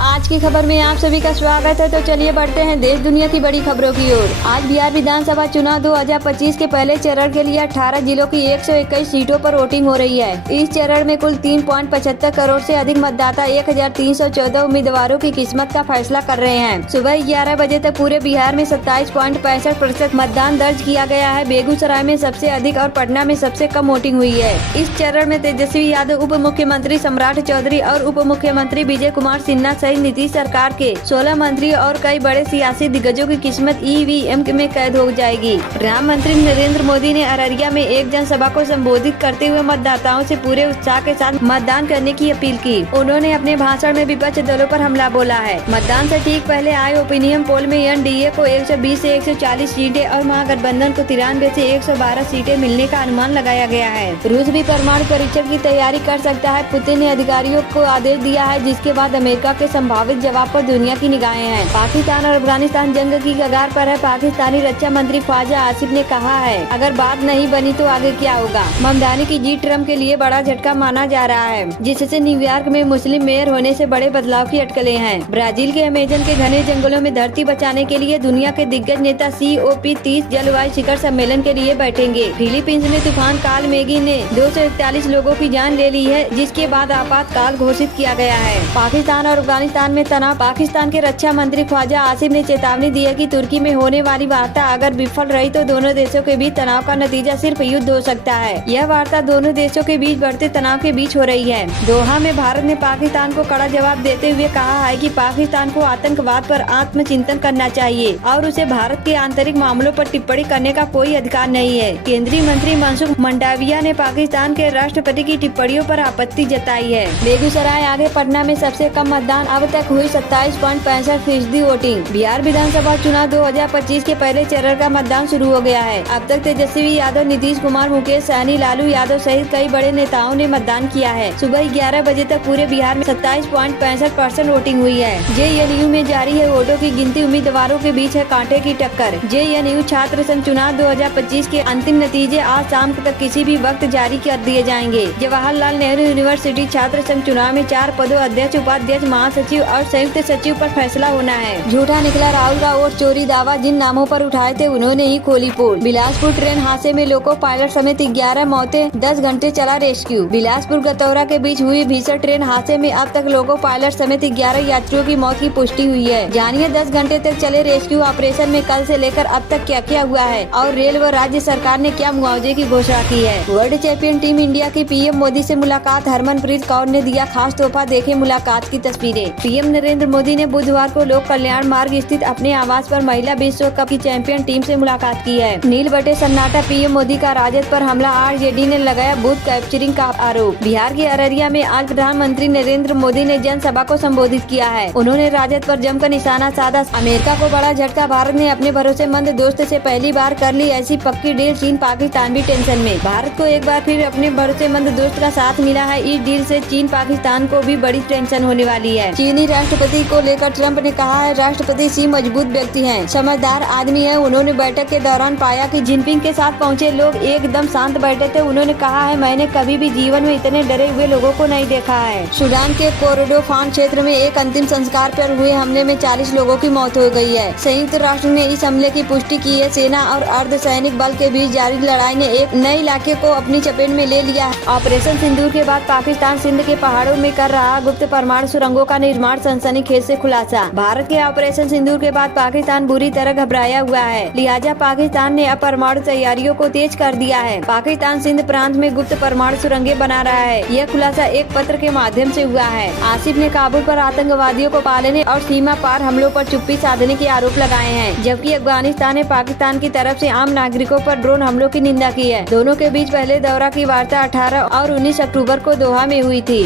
आज की खबर में आप सभी का स्वागत है। तो चलिए बढ़ते हैं देश दुनिया की बड़ी खबरों की ओर। आज बिहार विधानसभा चुनाव 2025 के पहले चरण के लिए 18 जिलों की 121 सीटों पर वोटिंग हो रही है। इस चरण में कुल 3.75 करोड़ से अधिक मतदाता 1314 उम्मीदवारों की किस्मत का फैसला कर रहे हैं। सुबह 11 बजे तक पूरे बिहार में 27.65% मतदान दर्ज किया गया है। बेगूसराय में सबसे अधिक और पटना में सबसे कम वोटिंग हुई है। इस चरण में तेजस्वी यादव, उप मुख्यमंत्री सम्राट चौधरी और उप मुख्यमंत्री विजय कुमार सिन्हा सहित नीतीश सरकार के 16 मंत्री और कई बड़े सियासी दिग्गजों की किस्मत ईवीएम में कैद हो जाएगी। प्रधानमंत्री नरेंद्र मोदी ने अररिया में एक जनसभा को संबोधित करते हुए मतदाताओं से पूरे उत्साह के साथ मतदान करने की अपील की। उन्होंने अपने भाषण में विपक्ष दलों पर हमला बोला है। मतदान से ठीक पहले आए ओपिनियन पोल में एनडीए को 120 से 140 सीटें और महागठबंधन को 93 से 112 सीटें मिलने का अनुमान लगाया गया है। रूस भी परमाणु परीक्षण की तैयारी कर सकता है। पुतिन ने अधिकारियों को आदेश दिया है, जिसके बाद अमेरिका के संभावित जवाब पर दुनिया की निगाहें हैं। पाकिस्तान और अफगानिस्तान जंग की कगार पर है। पाकिस्तानी रक्षा मंत्री ख्वाजा आसिफ ने कहा है, अगर बात नहीं बनी तो आगे क्या होगा। ममदानी की जीत ट्रम्प के लिए बड़ा झटका माना जा रहा है, जिससे न्यूयॉर्क में मुस्लिम मेयर होने से बड़े बदलाव की अटकलें हैं। ब्राजील के अमेजन के घने जंगलों में धरती बचाने के लिए दुनिया के दिग्गज नेता COP30 जलवायु शिखर सम्मेलन के लिए बैठेंगे। फिलीपींस में तूफान काल मेगी ने 241 लोगों की जान ले ली है, जिसके बाद आपातकाल घोषित किया गया है। पाकिस्तान और अफगानिस्तान में तनाव। पाकिस्तान के रक्षा मंत्री ख्वाजा आसिफ ने चेतावनी दी है कि तुर्की में होने वाली वार्ता अगर विफल रही तो दोनों देशों के बीच तनाव का नतीजा सिर्फ युद्ध हो सकता है। यह वार्ता दोनों देशों के बीच बढ़ते तनाव के बीच हो रही है। दोहा में भारत ने पाकिस्तान को कड़ा जवाब देते हुए कहा है कि पाकिस्तान को आतंकवाद पर आत्मचिंतन करना चाहिए और उसे भारत के आंतरिक मामलों पर टिप्पणी करने का कोई अधिकार नहीं है। केंद्रीय मंत्री मनसुख मंडाविया ने पाकिस्तान के राष्ट्रपति की टिप्पणियों पर आपत्ति जताई है। बेगूसराय आगे पटना में सबसे कम मतदान, अब तक हुई 27.65% वोटिंग। बिहार विधानसभा चुनाव 2025 के पहले चरण का मतदान शुरू हो गया है। अब तक तेजस्वी यादव, नीतीश कुमार, मुकेश सहनी, लालू यादव सहित कई बड़े नेताओं ने मतदान किया है। सुबह 11 बजे तक पूरे बिहार में 27.65% वोटिंग हुई है। JNU में जारी है वोटों की गिनती। उम्मीदवारों के बीच है कांटे की टक्कर। JNU छात्र संघ चुनाव 2025 के अंतिम नतीजे आज शाम तक किसी भी वक्त जारी कर दिए जाएंगे। जवाहरलाल नेहरू यूनिवर्सिटी छात्र संघ चुनाव में 4 पदों अध्यक्ष, उपाध्यक्ष, महासचिव और संयुक्त सचिव पर फैसला होना है। झूठा निकला राहुल का वोट चोरी दावा। जिन नामों पर उठाए थे उन्होंने ही खोली पोल। बिलासपुर ट्रेन हादसे में लोको पायलट समेत 11 मौतें, 10 घंटे चला रेस्क्यू। बिलासपुर गतौरा के बीच हुई भीषण ट्रेन हादसे में अब तक लोको पायलट समेत 11 यात्रियों की मौत की पुष्टि हुई है। जानिए 10 घंटे तक चले रेस्क्यू ऑपरेशन में कल से लेकर अब तक क्या क्या हुआ है और रेल व राज्य सरकार ने क्या मुआवजे की घोषणा की है। वर्ल्ड चैंपियन टीम इंडिया की PM मोदी से मुलाकात। हरमनप्रीत कौर ने दिया खास तोहफा, देखे मुलाकात की तस्वीरें। PM नरेंद्र मोदी ने बुधवार को लोक कल्याण मार्ग स्थित अपने आवास पर महिला विश्व कप की चैंपियन टीम से मुलाकात की है। नील बटे सन्नाटा। PM मोदी का राजद पर हमला। RJD ने लगाया बूथ कैप्चरिंग का आरोप। बिहार के अररिया में आज प्रधानमंत्री नरेंद्र मोदी ने जनसभा को संबोधित किया है। उन्होंने राजद पर जमकर निशाना साधा। अमेरिका को बड़ा झटका। भारत ने अपने भरोसेमंद दोस्त से पहली बार कर ली ऐसी पक्की डील। चीन पाकिस्तान भी टेंशन में। भारत को एक बार फिर अपने भरोसेमंद दोस्त का साथ मिला है। इस डील से चीन पाकिस्तान को भी बड़ी टेंशन होने वाली है। चीनी राष्ट्रपति को लेकर ट्रंप ने कहा है, राष्ट्रपति शी मजबूत व्यक्ति हैं, समझदार आदमी है। उन्होंने बैठक के दौरान पाया कि जिनपिंग के साथ पहुंचे लोग एकदम शांत बैठे थे। उन्होंने कहा है, मैंने कभी भी जीवन में इतने डरे हुए लोगों को नहीं देखा है। सूडान के कोरडोफान क्षेत्र में एक अंतिम संस्कार पर हुए हमले में 40 लोगों की मौत हो गई है। संयुक्त राष्ट्र ने इस हमले की पुष्टि की है। सेना और अर्धसैनिक बल के बीच जारी लड़ाई ने एक नए इलाके को अपनी चपेट में ले लिया। ऑपरेशन सिंदूर के बाद पाकिस्तान सिंध के पहाड़ों में कर रहा गुप्त परमाणु सुरंगों का निर्माण। सनसनीखेज से खुलासा। भारत के ऑपरेशन सिंदूर के बाद पाकिस्तान बुरी तरह घबराया हुआ है, लिहाजा पाकिस्तान ने अब परमाणु तैयारियों को तेज कर दिया है। पाकिस्तान सिंध प्रांत में गुप्त परमाणु सुरंगें बना रहा है। यह खुलासा एक पत्र के माध्यम से हुआ है। आसिफ ने काबुल पर आतंकवादियों को पालने और सीमा पार हमलों पर चुप्पी साधने के आरोप लगाए हैं, जबकि अफगानिस्तान ने पाकिस्तान की तरफ से आम नागरिकों पर ड्रोन हमलों की निंदा की है। दोनों के बीच पहले दौरा की वार्ता 18 और 19 अक्टूबर को दोहा में हुई थी।